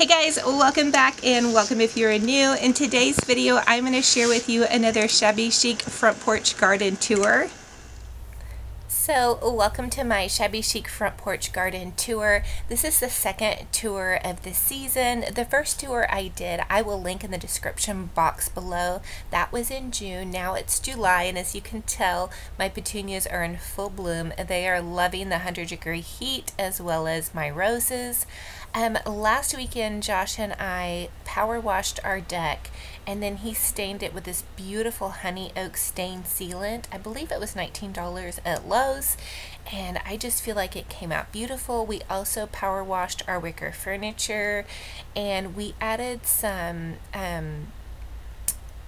Hey guys, welcome back and welcome if you're new. In today's video, I'm going to share with you another Shabby Chic front porch garden tour. So welcome to my Shabby Chic front porch garden tour. This is the second tour of the season. The first tour I did, I will link in the description box below. That was in June. Now it's July, and as you can tell, my petunias are in full bloom. They are loving the 100-degree heat as well as my roses. Last weekend, Josh and I power washed our deck, and then he stained it with this beautiful honey oak stain sealant. I believe it was $19 at Lowe's, and I just feel like it came out beautiful. We also power washed our wicker furniture, and we added some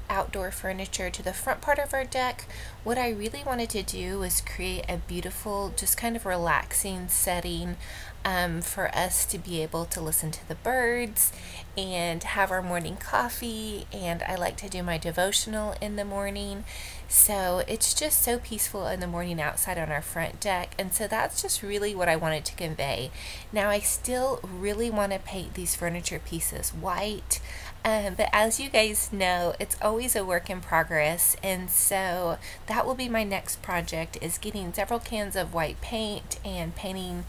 outdoor furniture to the front part of our deck. What I really wanted to do was create a beautiful, just kind of relaxing setting for us to be able to listen to the birds and have our morning coffee, and I like to do my devotional in the morning, so it's just so peaceful in the morning outside on our front deck. And so that's just really what I wanted to convey. Now I still really want to paint these furniture pieces white, but as you guys know, it's always a work in progress, and so that will be my next project, is getting several cans of white paint and painting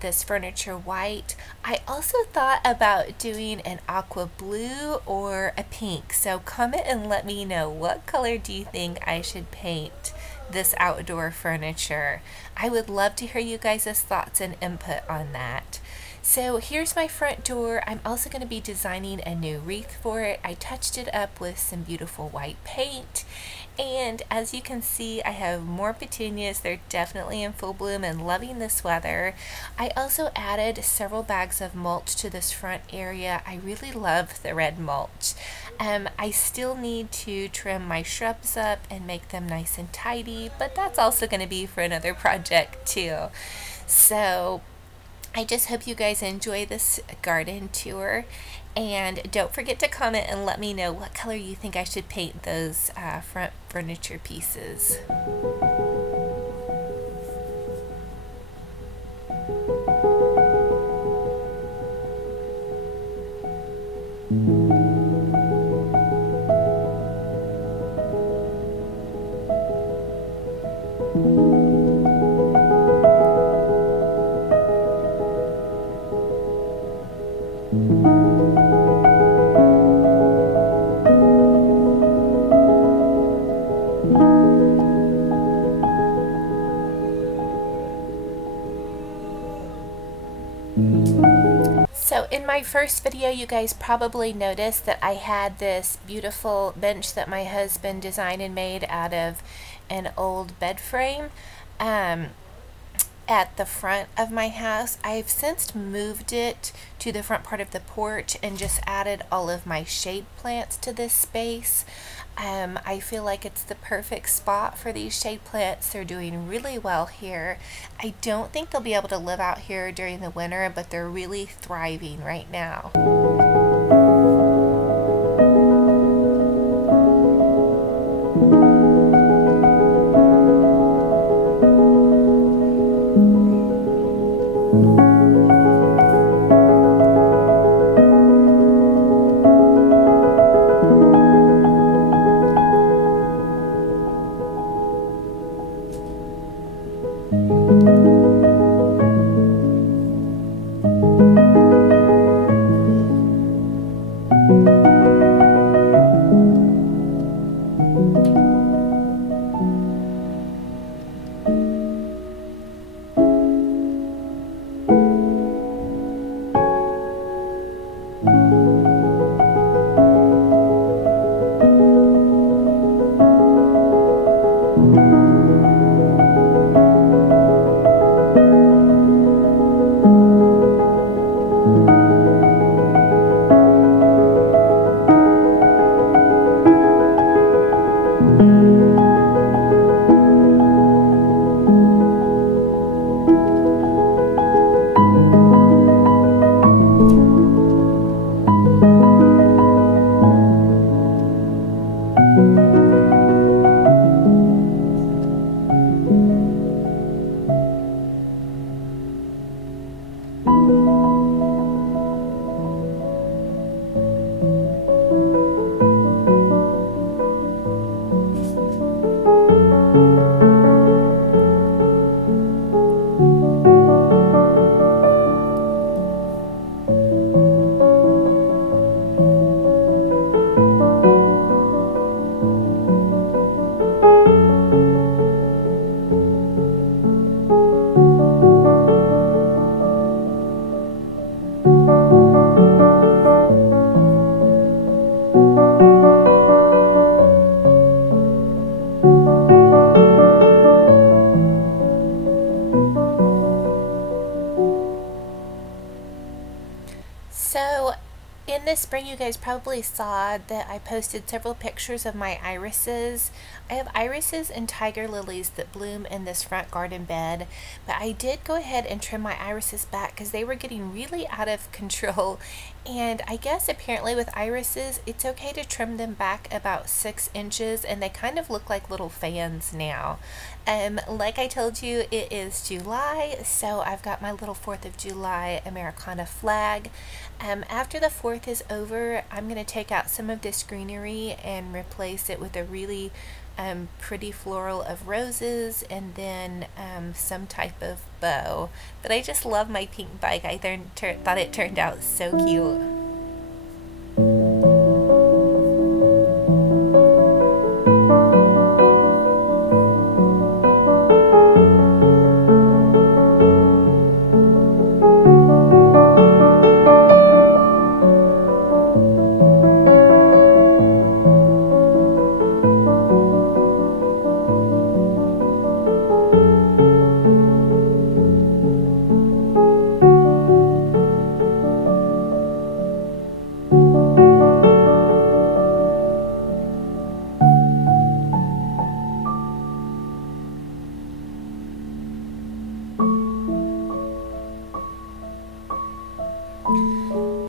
this furniture white. I also thought about doing an aqua blue or a pink, so comment and let me know, what color do you think I should paint this outdoor furniture? I would love to hear you guys' thoughts and input on that. So here's my front door. I'm also going to be designing a new wreath for it. I touched it up with some beautiful white paint, and as you can see, I have more petunias. They're definitely in full bloom and loving this weather. I also added several bags of mulch to this front area. I really love the red mulch. I still need to trim my shrubs up and make them nice and tidy, but that's also going to be for another project too. So I just hope you guys enjoy this garden tour, and don't forget to comment and let me know what color you think I should paint those front furniture pieces. So in my first video, you guys probably noticed that I had this beautiful bench that my husband designed and made out of an old bed frame at the front of my house. I've since moved it to the front part of the porch and just added all of my shade plants to this space. I feel like it's the perfect spot for these shade plants. They're doing really well here. I don't think they'll be able to live out here during the winter, but they're really thriving right now. So in the spring, you guys probably saw that I posted several pictures of my irises. I have irises and tiger lilies that bloom in this front garden bed, but I did go ahead and trim my irises back because they were getting really out of control. And I guess apparently with irises, it's okay to trim them back about 6 inches, and they kind of look like little fans now. Like I told you, it is July, so I've got my little 4th of July Americana flag. After the 4th is over, I'm going to take out some of this greenery and replace it with a really pretty floral of roses, and then some type of bow. But I just love my pink bike. I thought it turned out so cute.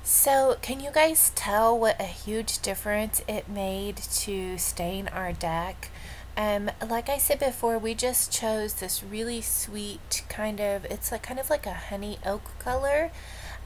So, can you guys tell what a huge difference it made to stain our deck? Like I said before, we just chose this really sweet it's like kind of like a honey oak color.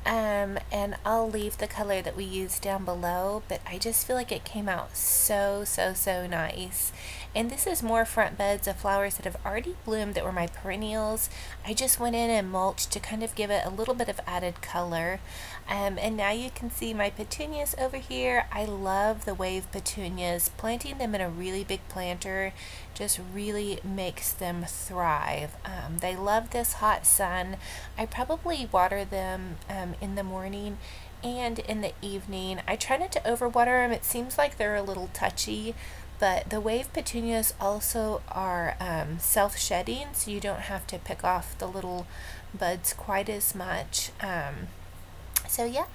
And I'll leave the color that we used down below, but I just feel like it came out so nice. And this is more front beds of flowers that have already bloomed that were my perennials. I just went in and mulched to kind of give it a little bit of added color. And now you can see my petunias over here. I love the wave petunias. Planting them in a really big planter just really makes them thrive. They love this hot sun. I probably water them in the morning and in the evening. I try not to overwater them. It seems like they're a little touchy, but the wave petunias also are self-shedding, so you don't have to pick off the little buds quite as much. So yeah.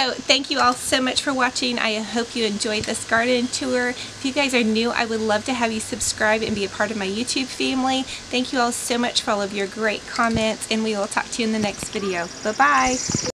So thank you all so much for watching. I hope you enjoyed this garden tour. If you guys are new, I would love to have you subscribe and be a part of my YouTube family. Thank you all so much for all of your great comments, and we will talk to you in the next video. Bye-bye.